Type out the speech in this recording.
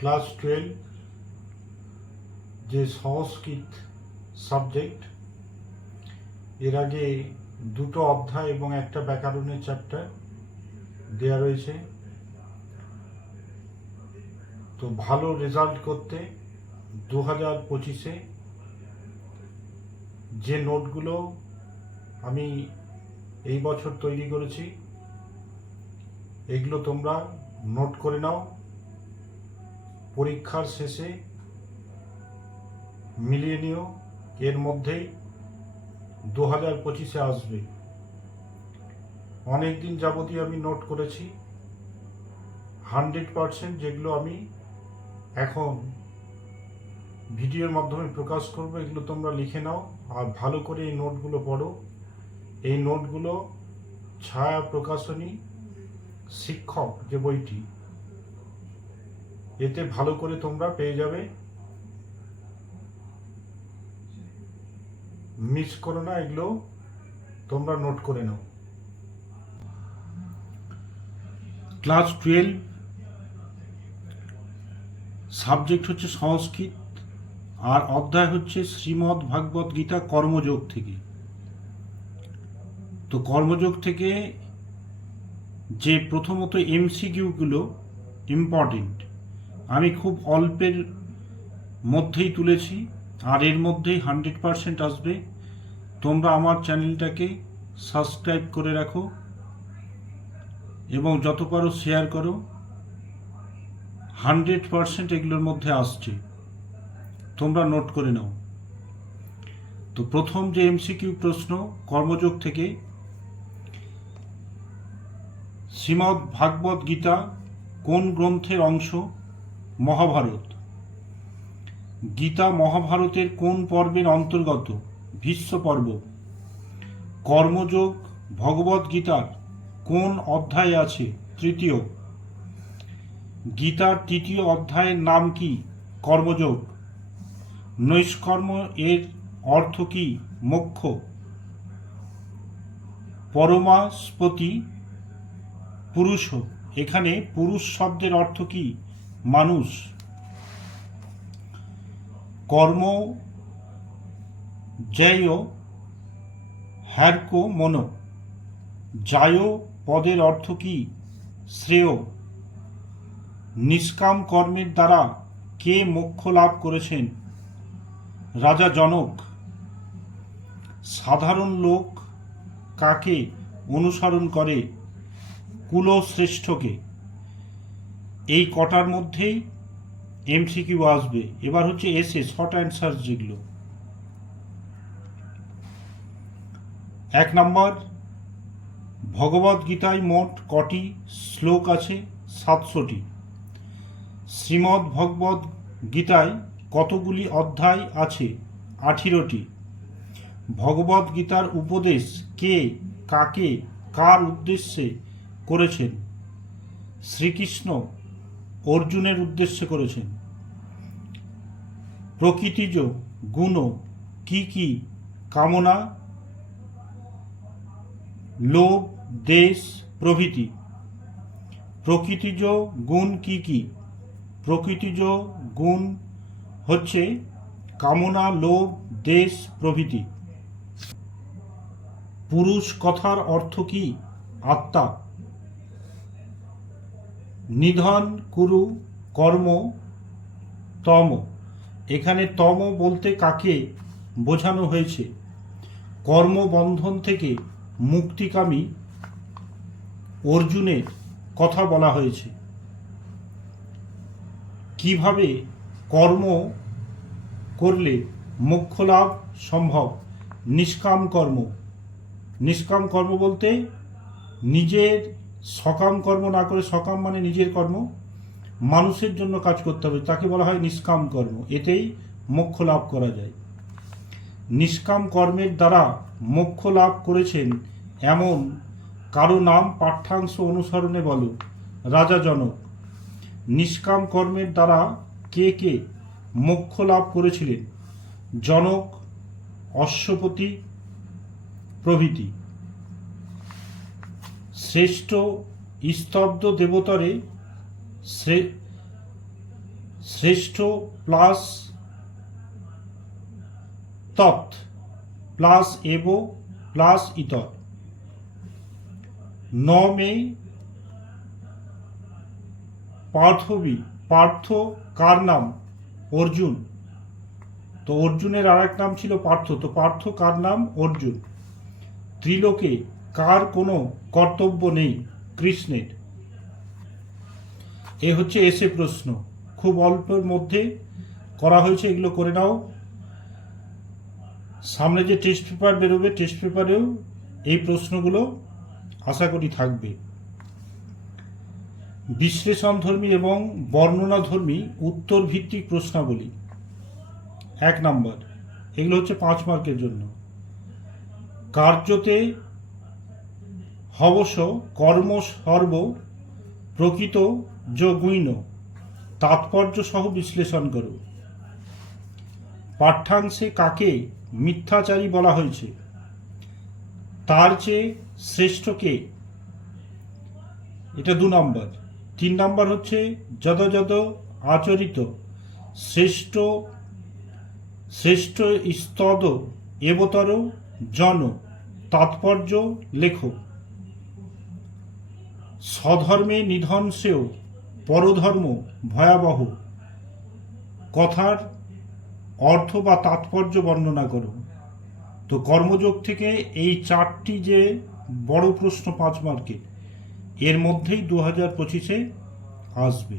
Class 12 যে সংস্কৃত subject, এর আগে দুটো অধ্যায় এবং একটা ব্যাকরণের চ্যাপ্টার দেওয়া রয়েছে। তো ভালো রেজাল্ট করতে 2025-এ যে নোটগুলো আমি এই বছর তৈরি করেছি, এগুলো তোমরা নোট করে নাও। পরীক্ষার শেষে মিলিয়ে নিও, এর মধ্যেই 2025-এ আসবে। অনেক দিন যাবতীয় আমি নোট করেছি, 100% যেগুলো আমি এখন ভিডিওর মাধ্যমে প্রকাশ করব, এগুলো তোমরা লিখে নাও আর ভালো করে এই নোটগুলো পড়ো। এই নোটগুলো ছায়া প্রকাশনী শিক্ষক যে বইটি, এতে ভালো করে তোমরা পেয়ে যাবে। মিস করো না, এগুলো তোমরা নোট করে নাও। ক্লাস 12 সাবজেক্ট হচ্ছে সংস্কৃত, আর অধ্যায় হচ্ছে শ্রীমদ্ ভাগবত গীতা কর্মযোগ থেকে। তো কর্মযোগ থেকে যে প্রথমত এমসিকিউগুলো ইম্পর্টেন্ট, আমি খুব অল্পের মধ্যেই তুলেছি, আর এর মধ্যেই 100% আসবে। তোমরা আমার চ্যানেলটাকে সাবস্ক্রাইব করে রাখো এবং যত পারো শেয়ার করো। 100% এগুলোর মধ্যে আসছে, তোমরা নোট করে নাও। তো প্রথম যে এমসিকিউ প্রশ্ন কর্মযোগ থেকে, শ্রীমদ্ ভাগবত গীতা কোন গ্রন্থের অংশ? মহাভারত। গীতা মহাভারতের কোন পর্বের অন্তর্গত? ভীষ্ম পর্ব। কর্মযোগ ভগবত গীতার কোন অধ্যায়ে আছে? তৃতীয়। গীতার তৃতীয় অধ্যায়ের নাম কি? কর্মযোগ। নৈষ্কর্ম এর অর্থ কি? মোক্ষ। পরমাস্পতি পুরুষ, এখানে পুরুষ শব্দের অর্থ কি? মানুষ। কর্ম জয় হ্যারকো মনো, যায় পদের অর্থ কি? শ্রেয়। নিষ্কাম কর্মের দ্বারা কে মোক্ষ লাভ করেছেন? রাজা জনক। সাধারণ লোক কাকে অনুসরণ করে? কুলশ্রেষ্ঠকে। এই কটার মধ্যেই এমসিকিউ আসবে। এবার হচ্ছে এসে শর্ট অ্যান্সার যেগুলো। 1 নম্বর, ভগবদ গীতায় মোট কটি শ্লোক আছে? 700টি। শ্রীমদ্ ভগবদ গীতায় কতগুলি অধ্যায় আছে? 18টি। ভগবদ গীতার উপদেশ কে কাকে কার উদ্দেশ্যে করেছেন? শ্রীকৃষ্ণ অর্জুনের উদ্দেশ্যে করেছেন। প্রকৃতিজ গুণ কি কি? কামনা, লোভ, দেশ প্রভৃতি। প্রকৃতিজ গুণ কি কি? প্রকৃতিজ গুণ হচ্ছে কামনা, লোভ, দেশ প্রভৃতি। পুরুষ কথার অর্থ কি? আত্মা। নিধন কুরু কর্ম তম, এখানে তম বলতে কাকে বোঝানো হয়েছে? কর্মবন্ধন থেকে মুক্তিকামী অর্জুনের কথা বলা হয়েছে। কিভাবে কর্ম করলে মোক্ষ লাভ সম্ভব? নিষ্কাম কর্ম। নিষ্কাম কর্ম বলতে নিজের সকাম কর্ম না করে, সকাম মানে নিজের কর্ম, মানুষের জন্য কাজ করতে হবে, তাকে বলা হয় নিষ্কাম কর্ম। এতেই মোক্ষ লাভ করা যায়। নিষ্কাম কর্মের দ্বারা মোক্ষ লাভ করেছেন এমন কারো নাম পাঠ্যাংশ অনুসরণে বলো। রাজা জনক। নিষ্কাম কর্মের দ্বারা কে কে মোক্ষ লাভ করেছিলেন? জনক, অশ্বপতি প্রভৃতি। শ্রেষ্ঠ স্তব্ধ দেবতারে শ্রেষ্ঠ প্লাস তৎ প্লাস এব প্লাস ইতর। 9 মে পার্থবী, পার্থ কার নাম? অর্জুন। তো অর্জুনের আর এক নাম ছিল পার্থ, তো পার্থ কার নাম? অর্জুন। ত্রিলোকে কার কোনো কর্তব্য নেই? কৃষ্ণের। এ হচ্ছে এসে প্রশ্ন, খুব অল্পের মধ্যে করা হয়েছে, এগুলো করে নাও। সামনে যে টেস্ট পেপার বেরোবে, টেস্ট পেপারেও এই প্রশ্নগুলো আশা করি থাকবে। বিশ্লেষণধর্মী এবং বর্ণনাধর্মী উত্তর ভিত্তিক প্রশ্নাবলী 1 নম্বর, এগুলো হচ্ছে 5 মার্কের জন্য। কার্যতে হবস কর্ম সর্ব প্রকৃত যোগুইন, তাৎপর্য সহ বিশ্লেষণ করো। পাঠ্যাংশে কাকে মিথ্যাচারী বলা হয়েছে? তার চেয়ে শ্রেষ্ঠ কে? এটা 2 নম্বর। 3 নম্বর হচ্ছে যদ যদ আচরিত শ্রেষ্ঠ শ্রেষ্ঠ স্তদ এবতর জন, তাৎপর্য লেখো। স্বধর্মে নিধনসেও পরধর্ম ভয়াবহ, কথার অর্থ বা তাৎপর্য বর্ণনা করো। তো কর্মযোগ থেকে এই 4টি যে বড় প্রশ্ন 5 মার্কের, এর মধ্যেই 2025-এ আসবে।